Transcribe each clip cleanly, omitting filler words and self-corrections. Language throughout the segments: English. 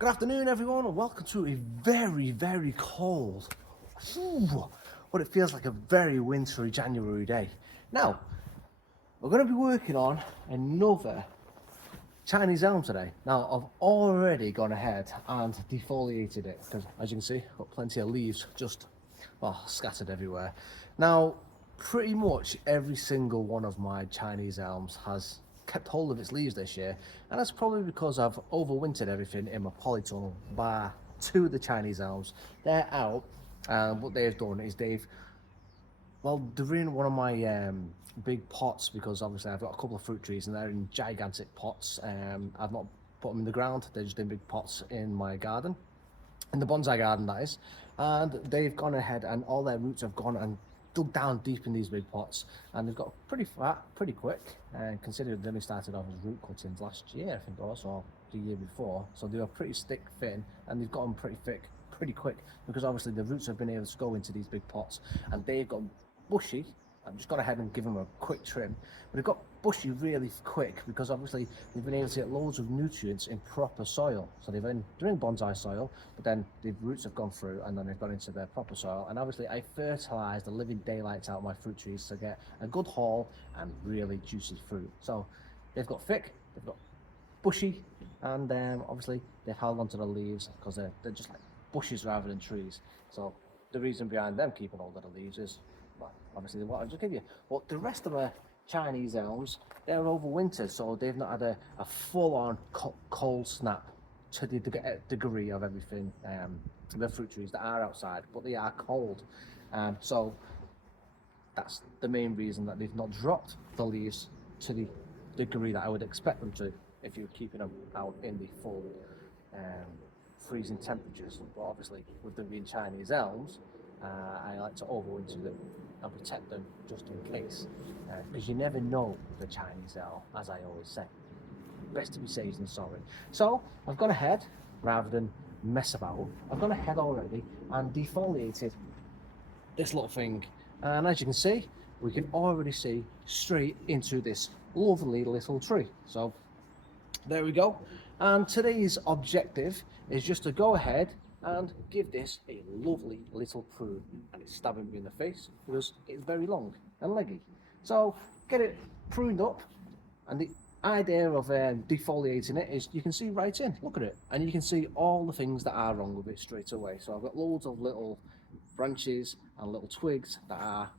Good afternoon, everyone, and welcome to a very cold, what it feels like a very wintry January day. Now, we're going to be working on another Chinese elm today. Now, I've already gone ahead and defoliated it because, as you can see, I've got plenty of leaves just, well, scattered everywhere. Now, pretty much every single one of my Chinese elms has kept hold of its leaves this year, and that's probably because I've overwintered everything in my polytunnel bar to the Chinese elms. They're out, and what they've done is they're in one of my big pots, because obviously I've got a couple of fruit trees and they're in gigantic pots. I've not put them in the ground, they're just in big pots in my garden, in the bonsai garden that is, and they've gone ahead and all their roots have gone and dug down deep in these big pots, and they've got pretty fat pretty quick, and considering they only started off as root cuttings last year, I think, or the year before, so they were pretty thick thin, and they've gotten pretty thick pretty quick because obviously the roots have been able to go into these big pots, and they've got bushy. I've just gone ahead and given them a quick trim, but they've got bushy really quick because obviously they've been able to get loads of nutrients in proper soil. So they're in bonsai soil, but then the roots have gone through and then they've gone into their proper soil. And obviously I fertilise the living daylights out of my fruit trees to get a good haul and really juicy fruit. So they've got thick, they've got bushy, and obviously they've held onto the leaves because they're just like bushes rather than trees. So the reason behind them keeping hold of the leaves is, well, obviously what I just give you. But the rest of my Chinese elms, they're overwintered, so they've not had a full-on cold snap to the degree of everything. The fruit trees that are outside, but they are cold. So that's the main reason that they've not dropped the leaves to the degree that I would expect them to if you're keeping them out in the full freezing temperatures. But obviously, with them being Chinese elms, I like to overwinter them and protect them just in case, because you never know the Chinese elm, as I always say. Best to be safe than sorry. So I've gone ahead, rather than mess about, I've gone ahead already and defoliated this little thing, and as you can see, we can already see straight into this lovely little tree. So there we go, and today's objective is just to go ahead and give this a lovely little prune, and it's stabbing me in the face because it's very long and leggy. So get it pruned up, and the idea of defoliating it is you can see right in, look at it, and you can see all the things that are wrong with it straight away. So I've got loads of little branches and little twigs that are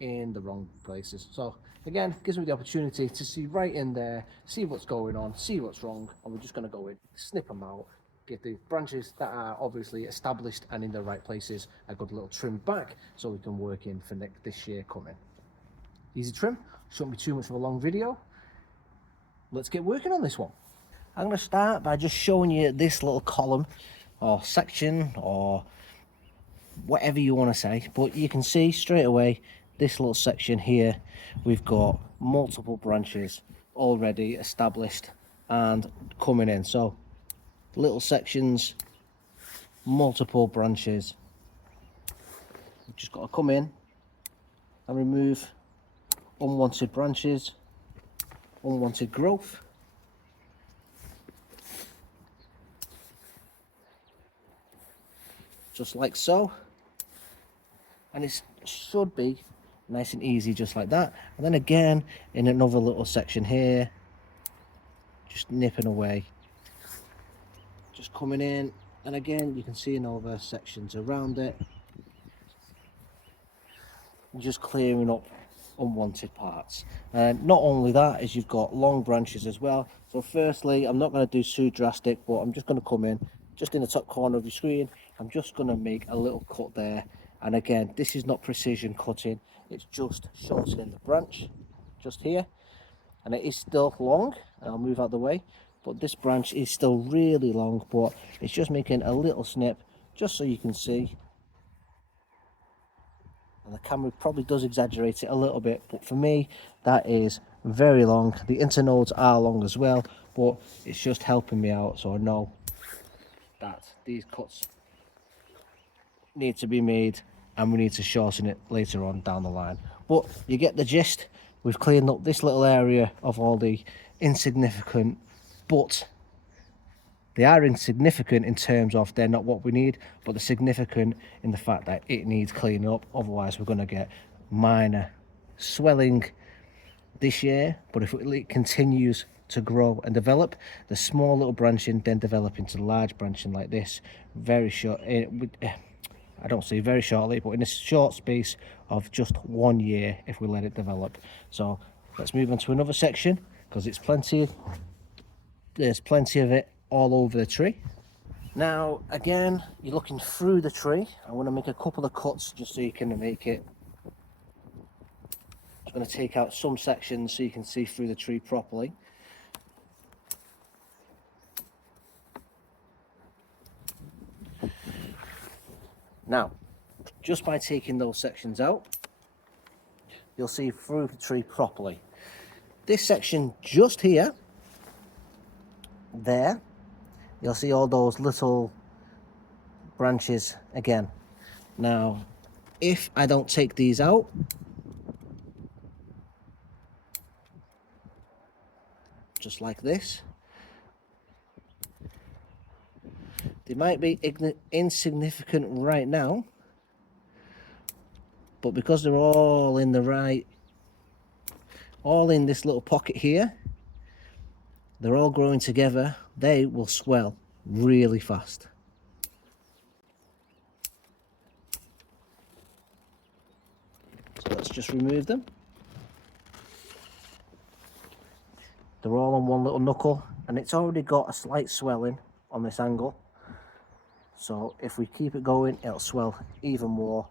in the wrong places. So again, gives me the opportunity to see right in there, see what's going on, see what's wrong, and we're just going to go in, snip them out, give the branches that are obviously established and in the right places a good little trim back, so we can work in for this year coming. Easy trim, shouldn't be too much of a long video. Let's get working on this one. I'm going to start by just showing you this little column or section or whatever you want to say, but you can see straight away this little section here, we've got multiple branches already established and coming in. So little sections, multiple branches. We've just got to come in and remove unwanted branches, unwanted growth. Just like so. And it should be nice and easy just like that. And then again in another little section here, just nipping away, just coming in, and again you can see another sections around it, just clearing up unwanted parts. And not only that, is you've got long branches as well. So firstly, I'm not going to do too drastic, but I'm just going to come in just in the top corner of your screen. I'm just going to make a little cut there, and again, this is not precision cutting, it's just shortening the branch just here, and it is still long. I'll move out the way, but this branch is still really long, but it's just making a little snip just so you can see. And the camera probably does exaggerate it a little bit, but for me that is very long. The internodes are long as well, but it's just helping me out, so I know that these cuts need to be made and we need to shorten it later on down the line. But you get the gist. We've cleaned up this little area of all the insignificant but They are insignificant in terms of they're not what we need, but they're significant in the fact that it needs cleaning up. Otherwise we're going to get minor swelling this year, but if it continues to grow and develop, the small little branching then develop into large branching like this very short. I don't say very shortly, but in a short space of just 1 year if we let it develop. So let's move on to another section, because there's plenty of it all over the tree. Now again, you're looking through the tree. I want to make a couple of cuts just so you can make it. I'm going to take out some sections so you can see through the tree properly. Now, just by taking those sections out, you'll see through the tree properly. This section just here, there, you'll see all those little branches again. Now, if I don't take these out, just like this, they might be insignificant right now, but because they're all in this little pocket here, they're all growing together, they will swell really fast. So let's just remove them. They're all on one little knuckle, and it's already got a slight swelling on this angle. So if we keep it going, it'll swell even more.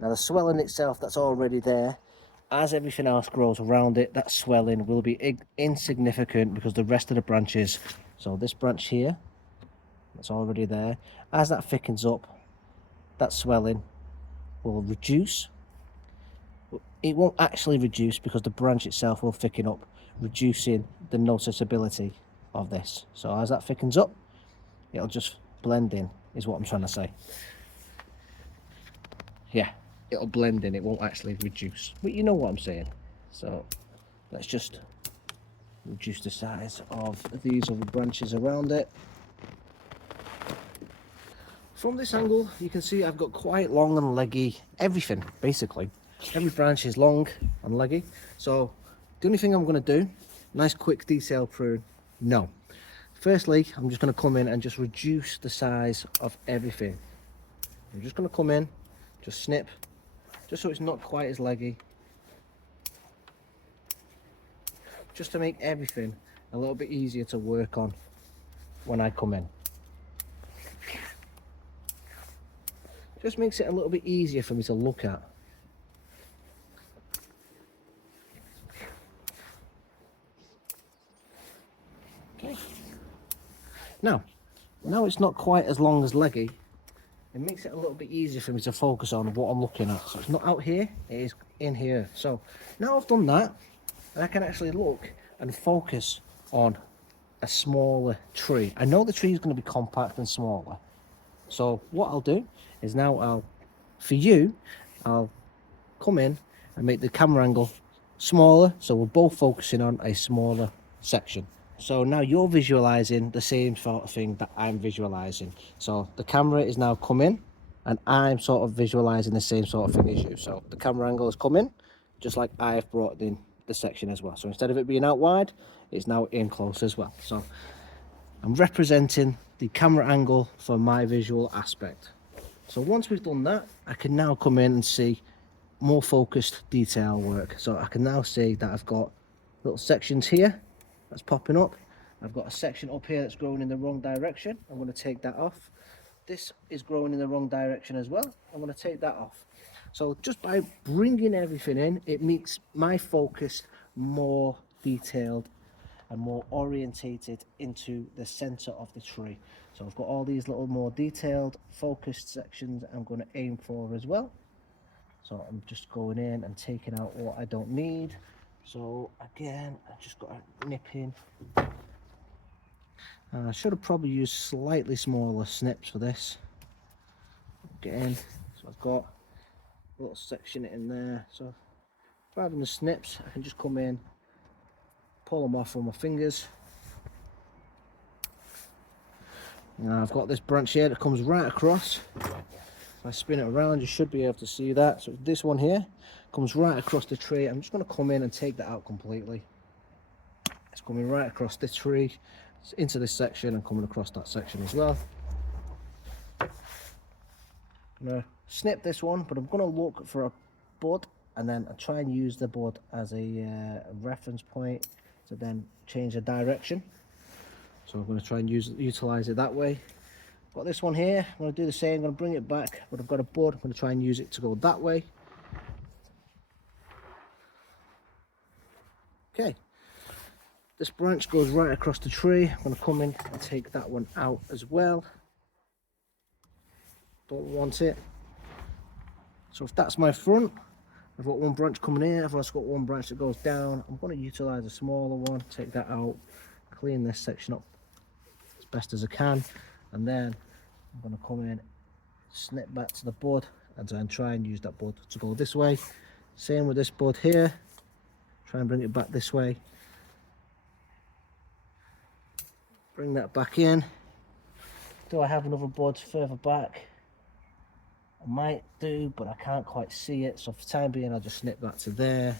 Now the swelling itself that's already there, as everything else grows around it, that swelling will be insignificant because the rest of the branches, so this branch here, that's already there, as that thickens up, that swelling will reduce. It won't actually reduce because the branch itself will thicken up, reducing the noticeability of this. So as that thickens up, it'll just blend in, is what I'm trying to say. Yeah, it'll blend in, it won't actually reduce, but you know what I'm saying. So let's just reduce the size of these other branches around it. From this angle you can see I've got quite long and leggy everything, basically every branch is long and leggy. So the only thing I'm going to do, nice quick detail prune, no. Firstly, I'm just going to come in and just reduce the size of everything. I'm just going to come in, just snip, just so it's not quite as leggy, just to make everything a little bit easier to work on when I come in. Just makes it a little bit easier for me to look at. Okay. Now it's not quite as long as leggy. It makes it a little bit easier for me to focus on what I'm looking at. So it's not out here, it is in here. So now I've done that, I can actually look and focus on a smaller tree. I know the tree is going to be compact and smaller. So what I'll do is now I'll come in and make the camera angle smaller, so we're both focusing on a smaller section. So now you're visualizing the same sort of thing that I'm visualizing. So the camera is now coming and I'm sort of visualizing the same sort of thing as you. So the camera angle is coming just like I've brought in the section as well. So instead of it being out wide, it's now in close as well. So I'm representing the camera angle for my visual aspect. So once we've done that, I can now come in and see more focused detail work. So I can now see that I've got little sections here that's popping up. I've got a section up here that's growing in the wrong direction. I'm going to take that off. This is growing in the wrong direction as well. I'm going to take that off. So just by bringing everything in, it makes my focus more detailed and more orientated into the center of the tree. So I've got all these little more detailed focused sections I'm going to aim for as well. So I'm just going in and taking out what I don't need. So again, I've just got to nip in. I should have probably used slightly smaller snips for this. Again, so I've got a little section in there. So rather than the snips, I can just come in, pull them off with my fingers. Now I've got this branch here that comes right across. If I spin it around, you should be able to see that. So this one here comes right across the tree. I'm just going to come in and take that out completely. It's coming right across this tree, into this section, and coming across that section as well. I'm going to snip this one, but I'm going to look for a bud, and then I try and use the bud as a reference point to then change the direction. So I'm going to try and utilize it that way. Got this one here. I'm going to do the same. I'm going to bring it back, but I've got a bud. I'm going to try and use it to go that way. Okay. This branch goes right across the tree. I'm going to come in and take that one out as well. Don't want it. So if that's my front, I've got one branch coming in. I've also got one branch that goes down. I'm going to utilize a smaller one, take that out, clean this section up as best as I can, and then I'm going to come in, snip back to the bud, and then try and use that bud to go this way. Same with this bud here. Try and bring it back this way. Bring that back in. Do I have another bud further back? I might do, but I can't quite see it. So for the time being, I'll just snip that to there.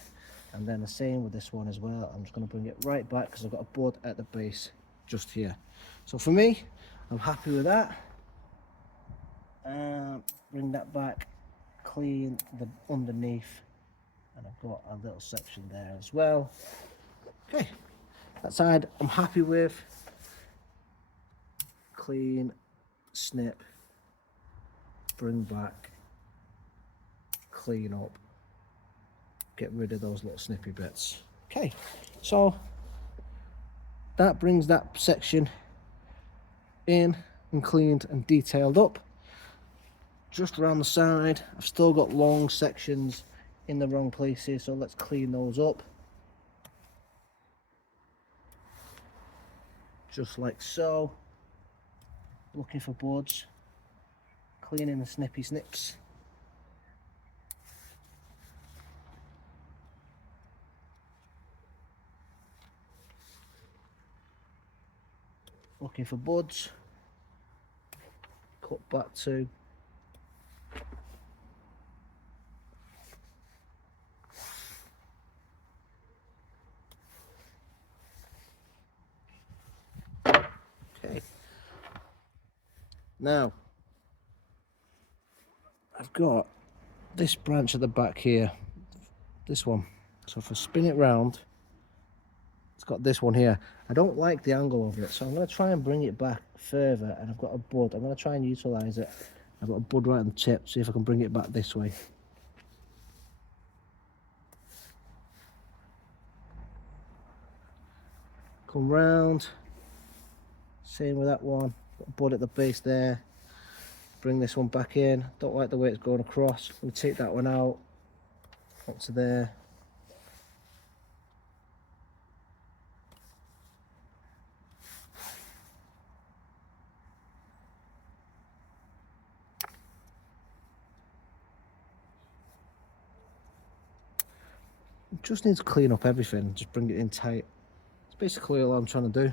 And then the same with this one as well. I'm just going to bring it right back because I've got a bud at the base just here. So for me, I'm happy with that. Bring that back, clean the underneath, and I've got a little section there as well. Okay, that side I'm happy with. Clean, snip, bring back, clean up, get rid of those little snippy bits. Okay, so that brings that section in and cleaned and detailed up. Just around the side, I've still got long sections in the wrong places, so let's clean those up. Just like so. Looking for buds, cleaning the snippy snips. Looking for buds, cut back to. Okay. Now, I've got this branch at the back here, this one. So if I spin it round, it's got this one here. I don't like the angle of it, so I'm going to try and bring it back further, and I've got a bud. I'm going to try and utilize it. I've got a bud right on the tip, see if I can bring it back this way. Come round, same with that one. Got a bud at the base there. Bring this one back in. Don't like the way it's going across. I'm going to take that one out. Up to there. Just need to clean up everything, just bring it in tight. That's basically all I'm trying to do.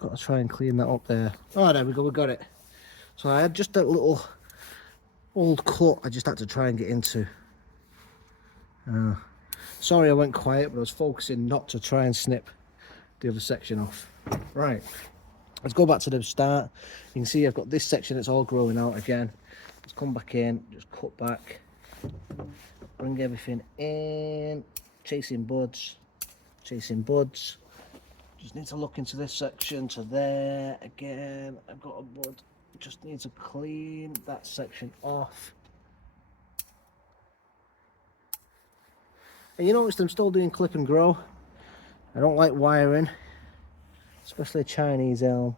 Got to try and clean that up there. Oh, there we go, we got it. So I had just a little old cut I just had to try and get into. Sorry I went quiet, but I was focusing not to try and snip the other section off. Right, let's go back to the start. You can see I've got this section that's all growing out again. Let's come back in, just cut back, bring everything in, chasing buds. Just need to look into this section to there again. I've got a bud, just need to clean that section off. And you notice I'm still doing clip and grow. I don't like wiring, especially a Chinese elm.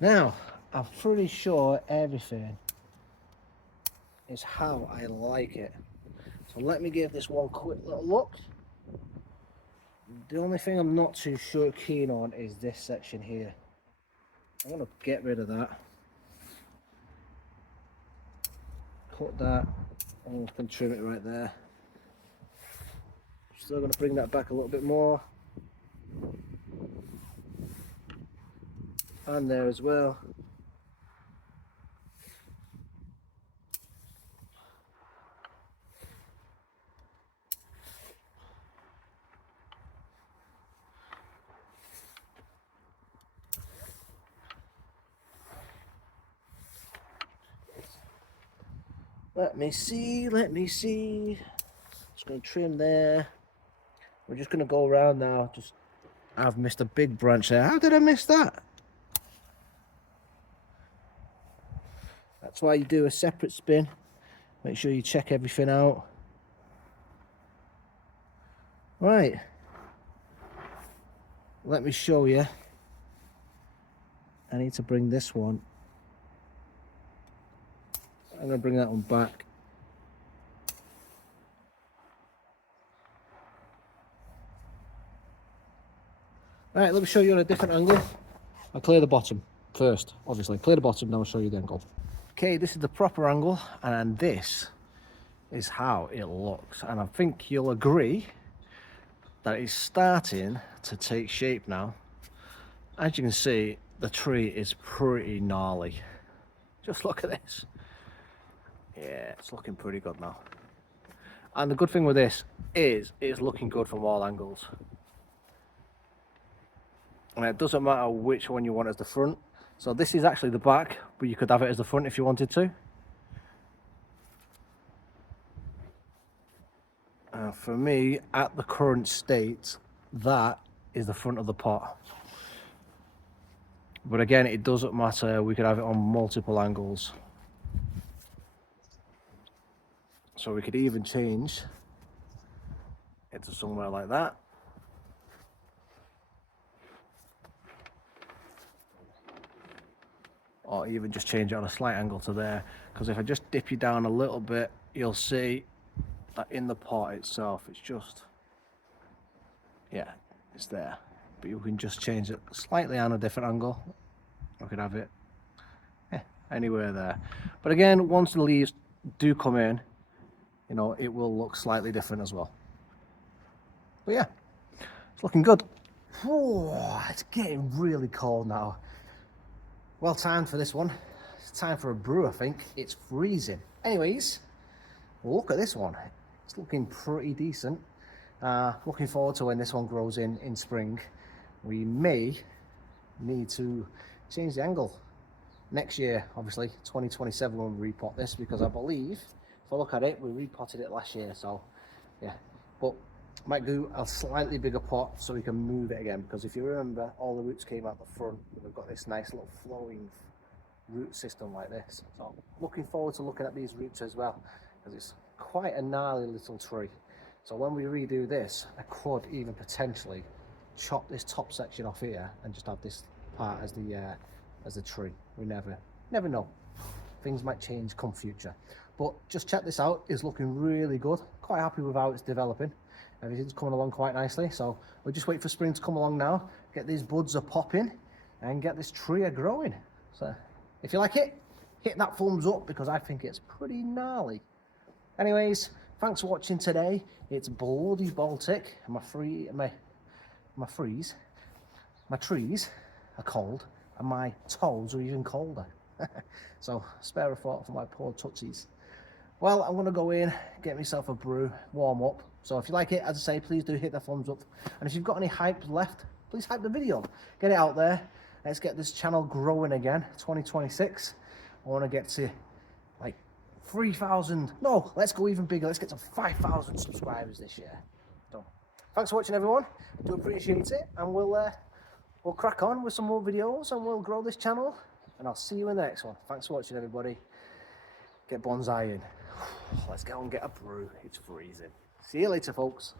Now, I'm pretty sure everything is how I like it. So let me give this one quick little look. The only thing I'm not too keen on is this section here. I want to get rid of that. Cut that, and I can trim it right there. Still going to bring that back a little bit more. And there as well. Let me see. Just going to trim there. We're just going to go around now. I've missed a big branch there. How did I miss that? That's why you do a separate spin. Make sure you check everything out. Right. Let me show you. I need to bring this one. I'm going to bring that one back. Alright, let me show you on a different angle. I'll clear the bottom first, obviously. Clear the bottom, then I'll show you the angle. Okay, this is the proper angle, and this is how it looks. And I think you'll agree that it's starting to take shape now. As you can see, the tree is pretty gnarly. Just look at this. Yeah, it's looking pretty good now. And the good thing with this is it's looking good from all angles. And it doesn't matter which one you want as the front. So this is actually the back, but you could have it as the front if you wanted to. For me, at the current state, that is the front of the pot. But again, it doesn't matter, we could have it on multiple angles. So we could even change it to somewhere like that. Or even just change it on a slight angle to there. Because if I just dip you down a little bit, you'll see that in the pot itself, it's just, yeah, it's there. But you can just change it slightly on a different angle. I could have it anywhere there. But again, once the leaves do come in, you know, it will look slightly different as well. But yeah, it's looking good. Oh, it's getting really cold now. Well timed for this one. It's time for a brew, I think. It's freezing. Anyways, look at this one. It's looking pretty decent. Looking forward to when this one grows in spring. We may need to change the angle next year, obviously 2027 when we repot this, because I believe if I look at it, we repotted it last year. So yeah, but might do a slightly bigger pot so we can move it again, because if you remember, all the roots came out the front. We've got this nice little flowing root system like this. So looking forward to looking at these roots as well, because it's quite a gnarly little tree. So when we redo this, I could even potentially chop this top section off here and just have this part as the tree. We never know. Things might change come future. But just check this out. It's looking really good. Quite happy with how it's developing. Everything's coming along quite nicely. So we'll just wait for spring to come along now, get these buds a popping and get this tree a growing. So if you like it, hit that thumbs up, because I think it's pretty gnarly. Anyways, thanks for watching today. It's bloody Baltic. My trees are cold and my toes are even colder. So spare a thought for my poor tootsies. Well, I'm going to go in, get myself a brew, warm up. So if you like it, as I say, please do hit the thumbs up. And if you've got any hype left, please hype the video. Get it out there. Let's get this channel growing again. 2026. I want to get to like 3,000. No, let's go even bigger. Let's get to 5,000 subscribers this year. So, thanks for watching, everyone. I do appreciate it. And we'll crack on with some more videos and we'll grow this channel. And I'll see you in the next one. Thanks for watching, everybody. Get bonsai in. Let's go and get a brew. It's freezing. See you later, folks.